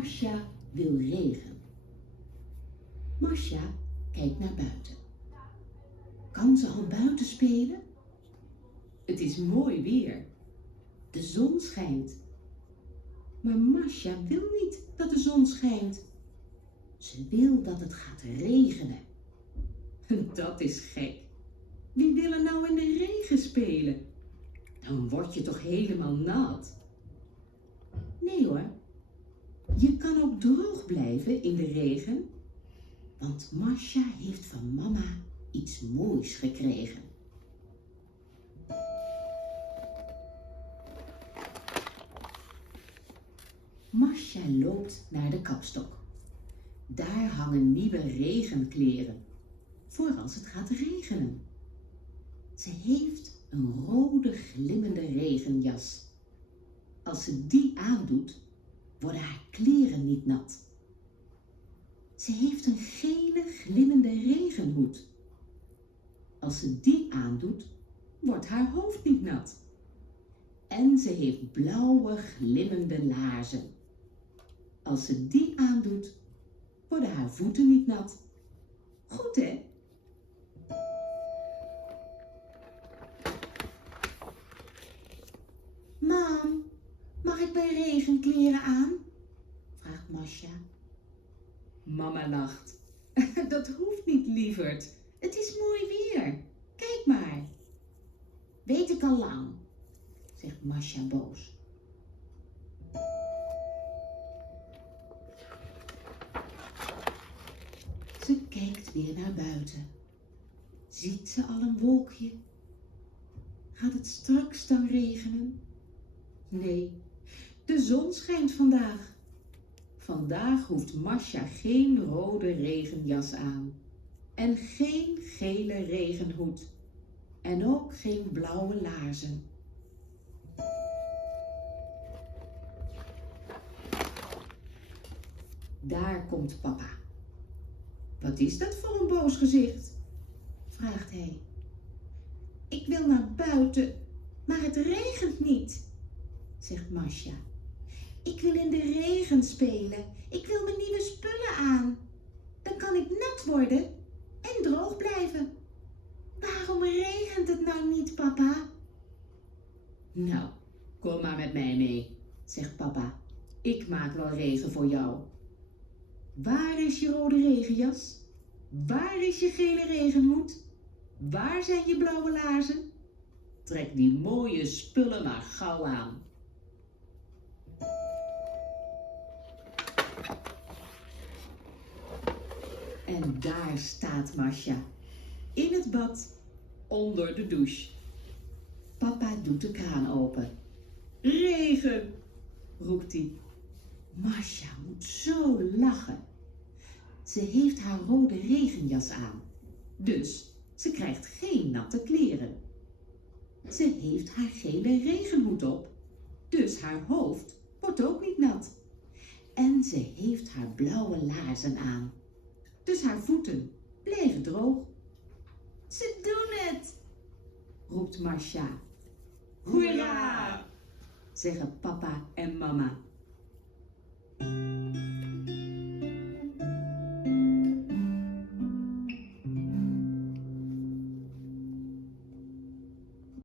Masja wil regen. Masja kijkt naar buiten. Kan ze al buiten spelen? Het is mooi weer. De zon schijnt. Maar Masja wil niet dat de zon schijnt. Ze wil dat het gaat regenen. Dat is gek. Wie wil er nou in de regen spelen? Dan word je toch helemaal nat? Nee hoor. Je kan ook droog blijven in de regen. Want Masja heeft van mama iets moois gekregen. Masja loopt naar de kapstok. Daar hangen nieuwe regenkleren, voor als het gaat regenen. Ze heeft een rode glimmende regenjas. Als ze die aandoet, worden haar kleren niet nat. Ze heeft een gele glimmende regenhoed. Als ze die aandoet, wordt haar hoofd niet nat. En ze heeft blauwe glimmende laarzen. Als ze die aandoet, worden haar voeten niet nat. Goed, hè? Mam, mag ik mijn regenkleren aan? Vraagt Masja. Mama lacht. Dat hoeft niet, lieverd. Het is mooi weer. Kijk maar. Weet ik al lang, zegt Masja boos. Ze kijkt weer naar buiten. Ziet ze al een wolkje? Gaat het straks dan regenen? Nee, de zon schijnt vandaag. Vandaag hoeft Masja geen rode regenjas aan. En geen gele regenhoed. En ook geen blauwe laarzen. Daar komt papa. Wat is dat voor een boos gezicht? Vraagt hij. Ik wil naar buiten, maar het regent niet, zegt Masja. Ik wil in de regen spelen. Ik wil mijn nieuwe spullen aan. Dan kan ik nat worden en droog blijven. Waarom regent het nou niet, papa? Nou, kom maar met mij mee, zegt papa. Ik maak wel regen voor jou. Waar is je rode regenjas? Waar is je gele regenhoed? Waar zijn je blauwe laarzen? Trek die mooie spullen maar gauw aan. En daar staat Masja, in het bad, onder de douche. Papa doet de kraan open. Regen, roept hij. Masja moet zo lachen. Ze heeft haar rode regenjas aan, dus ze krijgt geen natte kleren. Ze heeft haar gele regenhoed op, dus haar hoofd wordt ook niet nat. En ze heeft haar blauwe laarzen aan, dus haar voeten blijven droog. Ze doen het, roept Masja. Hoera, zeggen papa en mama.